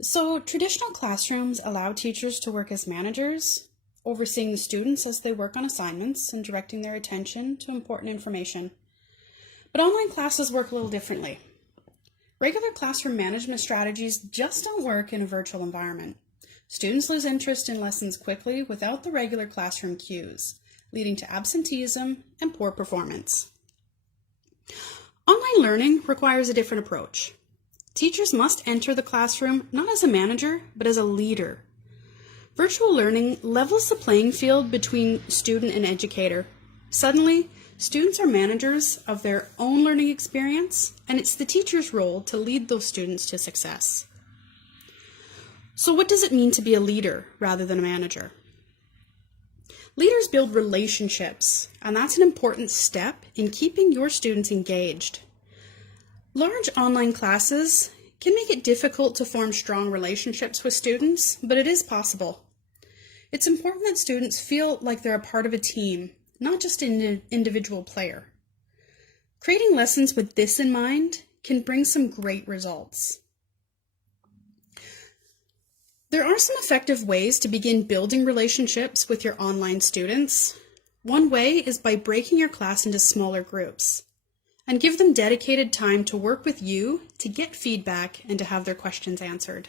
So, traditional classrooms allow teachers to work as managers, overseeing the students as they work on assignments and directing their attention to important information. But online classes work a little differently. Regular classroom management strategies just don't work in a virtual environment. Students lose interest in lessons quickly without the regular classroom cues, leading to absenteeism and poor performance. Online learning requires a different approach. Teachers must enter the classroom not as a manager, but as a leader. Virtual learning levels the playing field between student and educator. Suddenly, students are managers of their own learning experience, and it's the teacher's role to lead those students to success. So what does it mean to be a leader rather than a manager? Leaders build relationships, and that's an important step in keeping your students engaged. Large online classes can make it difficult to form strong relationships with students, but it is possible. It's important that students feel like they're a part of a team, not just an individual player. Creating lessons with this in mind can bring some great results. There are some effective ways to begin building relationships with your online students. One way is by breaking your class into smaller groups and give them dedicated time to work with you to get feedback and to have their questions answered.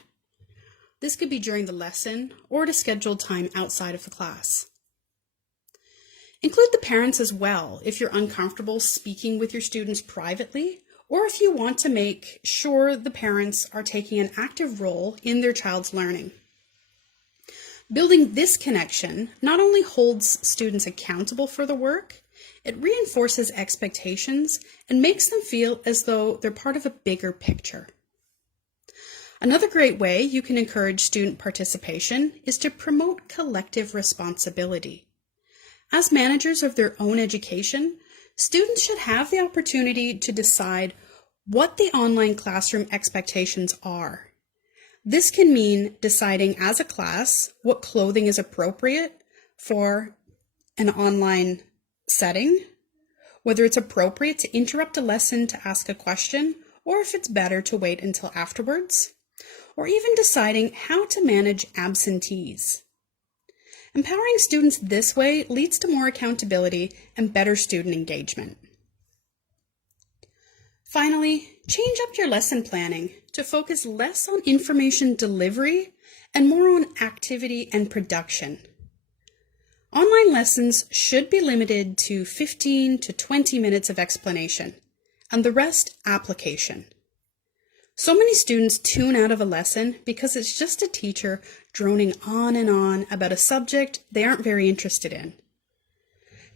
This could be during the lesson or to schedule time outside of the class. Include the parents as well if you're uncomfortable speaking with your students privately, or if you want to make sure the parents are taking an active role in their child's learning. Building this connection not only holds students accountable for the work, it reinforces expectations and makes them feel as though they're part of a bigger picture. Another great way you can encourage student participation is to promote collective responsibility. As managers of their own education, students should have the opportunity to decide what the online classroom expectations are. This can mean deciding as a class what clothing is appropriate for an online setting, whether it's appropriate to interrupt a lesson to ask a question, or if it's better to wait until afterwards, or even deciding how to manage absentees. Empowering students this way leads to more accountability and better student engagement. Finally, change up your lesson planning to focus less on information delivery and more on activity and production. Online lessons should be limited to 15 to 20 minutes of explanation, and the rest application. So many students tune out of a lesson because it's just a teacher droning on and on about a subject they aren't very interested in.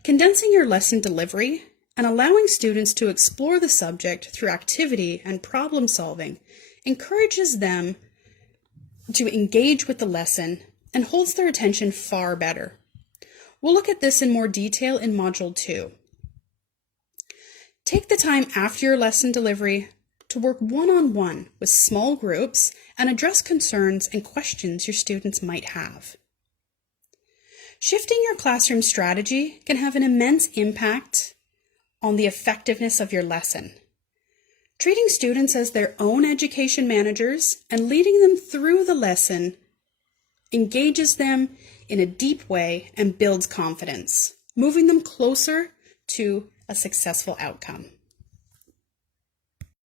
Condensing your lesson delivery and allowing students to explore the subject through activity and problem solving encourages them to engage with the lesson and holds their attention far better. We'll look at this in more detail in Module 2. Take the time after your lesson delivery to work one-on-one with small groups and address concerns and questions your students might have. Shifting your classroom strategy can have an immense impact on the effectiveness of your lesson. Treating students as their own education managers and leading them through the lesson engages them in a deep way and builds confidence, moving them closer to a successful outcome.